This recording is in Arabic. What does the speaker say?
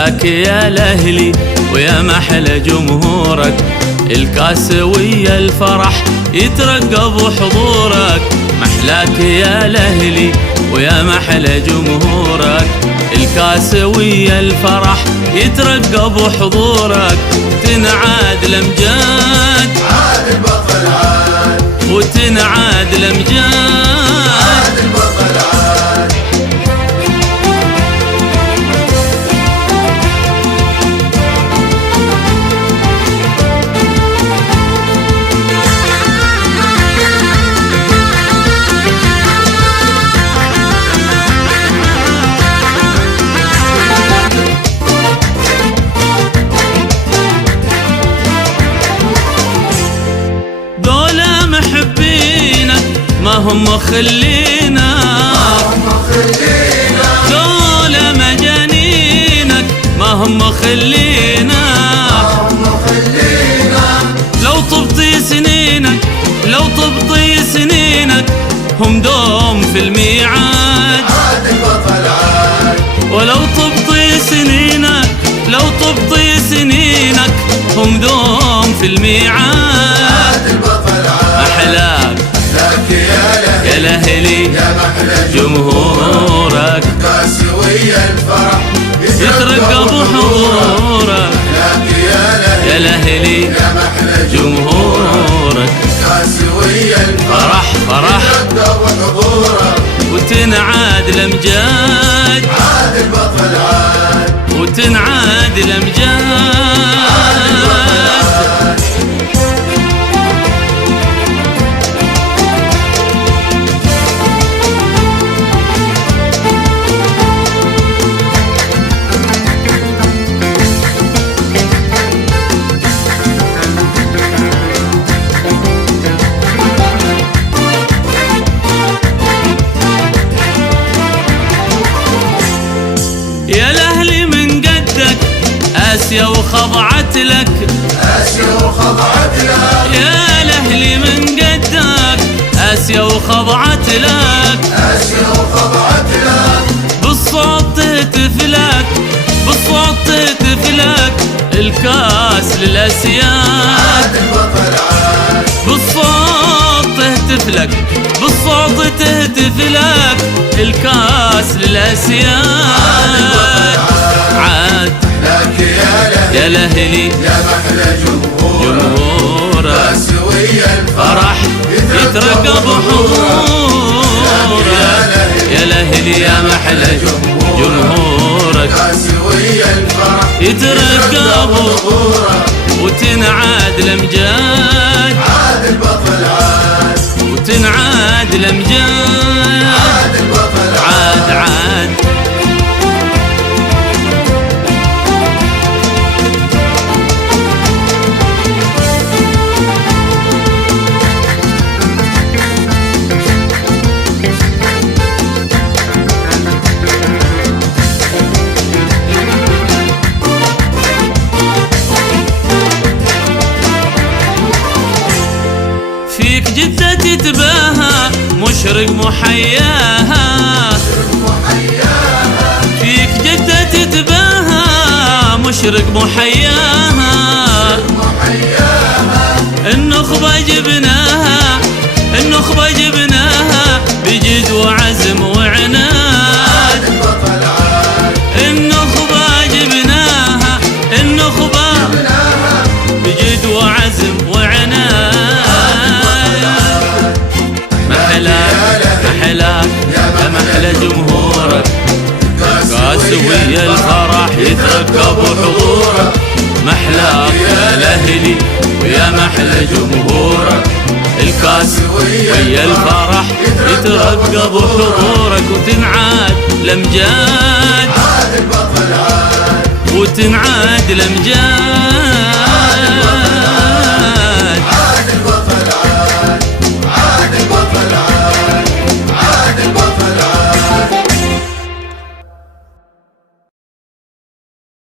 محلاك يا الاهلي ويا محلى جمهورك، الكاس ويا الفرح يترقب حضورك. محلاك يا الاهلي ويا محلى جمهورك، الكاس ويا الفرح يترقب حضورك. تنعاد الامجاد عاد البطل عاد، وتنعاد الامجاد عاد البطل عاد. ما هم مخلينا، دول مجانينك ما هم مخلينا. لو طبطي سنينك، لو طبطي سنينك هم دوم في الميعاد. عاد البطل عاد، ولو طبطي سنينك، لو طبطي سنينك هم دوم في الميعاد. عاد البطل عاد. محلاك يا الاهلي يا محلى جمهورك، الكاس ويا الفرح يترقب حضورك. يا الاهلي يا محلى جمهورك، الكاس ويا الفرح فرح يترقب حضورك. وتنعاد الامجاد، عاد البطل عاد، وتنعاد الامجاد. يا الاهلي من قدك آسيا وخضعت لك، آسيا وخضعت لك. يا الاهلي من قدك آسيا وخضعت لك، آسيا وخضعت لك. بالصوت تهتف لك، بالصوت تهتف لك الكاس للاسياد. عاد البطل عاد، بالصوت تهتف لك، بالصوت تهتف لك الكاس للاسياد. عاد لك يا الاهلي يا محلى جمهورك، الكاس ويا فرح يترقب حضورك. يا الاهلي يا محلى جمهورك، الكاس ويا الفرح يترقب وتنعاد الامجاد. عاد البطل عاد، وتنعاد الامجاد. عاد البطل عاد عاد فيك جدة تتباهى مشرق محياها، فيك جدة تتباهى مشرق محياها. النخبة جبناها، النخبة جبناها بجد وعزم وعناد. النخبة جبناها، النخبة بجد وعزم وعناد. محلاك يا محلى جمهورك، الكاس ويا الفرح يترقب حضورك. محلاك يا الاهلي ويا محلى جمهورك، الكاس ويا الفرح يترقب حضورك. وتنعاد الامجاد، عاد البطل عاد، وتنعاد الامجاد.